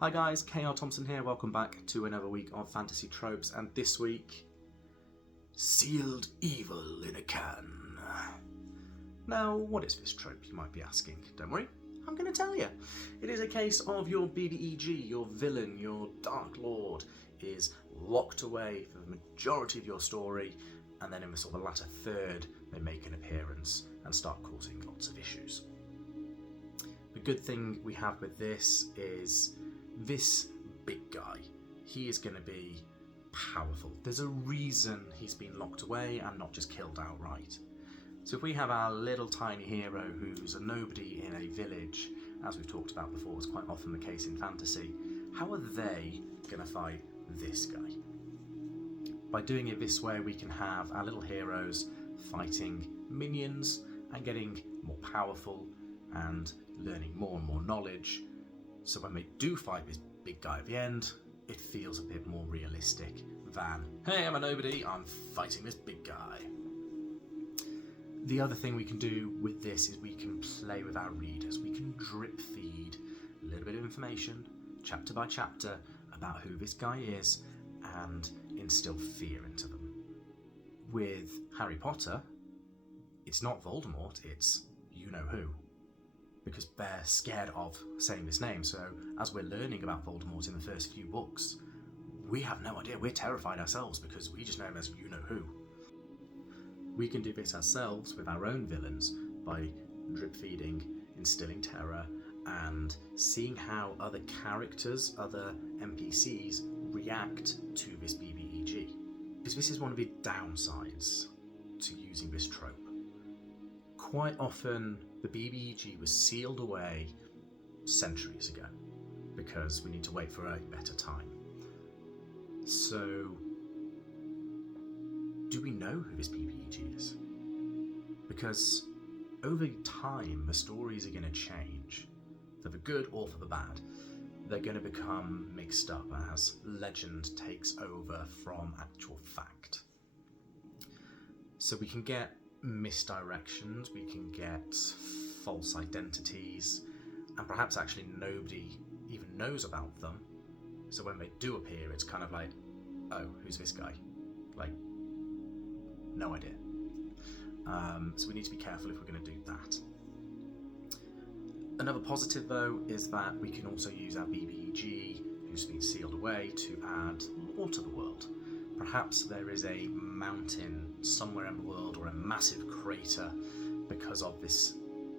Hi guys, KR Thompson here, welcome back to another week of Fantasy Tropes, and this week, Sealed Evil in a Can. Now, what is this trope, you might be asking? Don't worry, I'm going to tell you. It is a case of your BBEG, your villain, your Dark Lord, is locked away for the majority of your story, and then in the sort of latter third, they make an appearance and start causing lots of issues. The good thing we have with this is this big guy, he is going to be powerful. There's a reason he's been locked away and not just killed outright. So if we have our little tiny hero who's a nobody in a village, as we've talked about before, is quite often the case in fantasy, how are they going to fight this guy? By doing it this way, we can have our little heroes fighting minions and getting more powerful and learning more and more knowledge. So when they do fight this big guy at the end, it feels a bit more realistic than, hey, I'm a nobody, I'm fighting this big guy. The other thing we can do with this is we can play with our readers. We can drip feed a little bit of information, chapter by chapter, about who this guy is and instill fear into them. With Harry Potter, it's not Voldemort, it's you-know-who. Because they're scared of saying this name, so as we're learning about Voldemort in the first few books, we have no idea, we're terrified ourselves because we just know him as you-know-who. We can do this ourselves with our own villains by drip feeding, instilling terror, and seeing how other characters, other NPCs react to this BBEG. Because this is one of the downsides to using this trope. Quite often, the BBEG was sealed away centuries ago because we need to wait for a better time. So, do we know who this BBEG is? Because over time, the stories are going to change, for the good or for the bad. They're going to become mixed up as legend takes over from actual fact. So we can get misdirections, we can get false identities, and perhaps actually nobody even knows about them. So when they do appear, it's kind of like, oh, who's this guy? Like, no idea. So we need to be careful if we're going to do that. Another positive though is that we can also use our BBEG, who's been sealed away, to add more to the world. Perhaps there is a mountain somewhere in the world or a massive crater because of this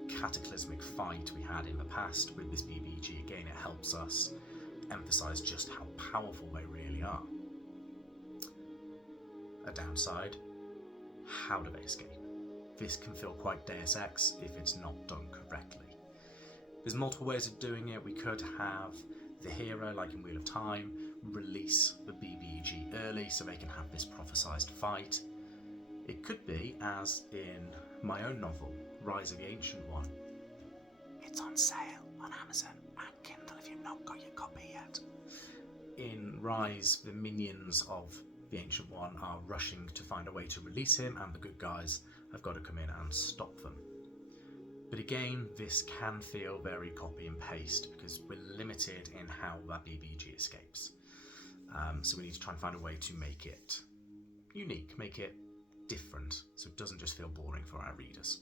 cataclysmic fight we had in the past with this BBEG. Again, it helps us emphasize just how powerful they really are. A downside, how do they escape? This can feel quite Deus Ex if it's not done correctly. There's multiple ways of doing it. We could have the hero, like in Wheel of Time, release the BBEG early so they can have this prophesized fight. It could be, as in my own novel, Rise of the Ancient One. It's on sale on Amazon and Kindle if you've not got your copy yet. In Rise, the minions of the Ancient One are rushing to find a way to release him, and the good guys have got to come in and stop them. But again, this can feel very copy and paste because we're limited in how that BBEG escapes. So we need to try and find a way to make it unique, make it different, so it doesn't just feel boring for our readers.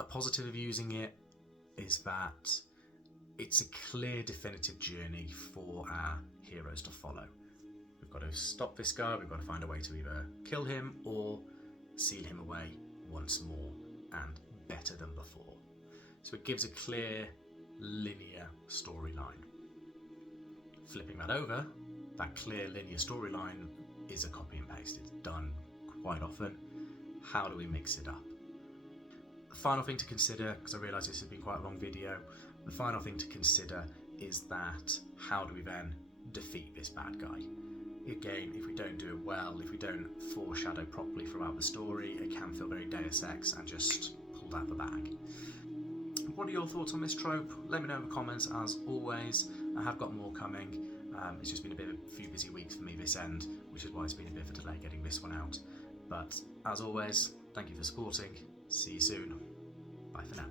A positive of using it is that it's a clear, definitive journey for our heroes to follow. We've got to stop this guy, we've got to find a way to either kill him or seal him away once more and better than before. So it gives a clear, linear storyline. Flipping that over, that clear, linear storyline is a copy and paste. It's done quite often. How do we mix it up? The final thing to consider, because I realise this has been quite a long video, the final thing to consider is that how do we then defeat this bad guy? Again, if we don't do it well, if we don't foreshadow properly throughout the story, it can feel very Deus Ex and just pulled out the bag. What are your thoughts on this trope? Let me know in the comments as always. I have got more coming. It's just been a few busy weeks for me this end, which is why it's been a bit of a delay getting this one out. But as always, thank you for supporting. See you soon. Bye for now.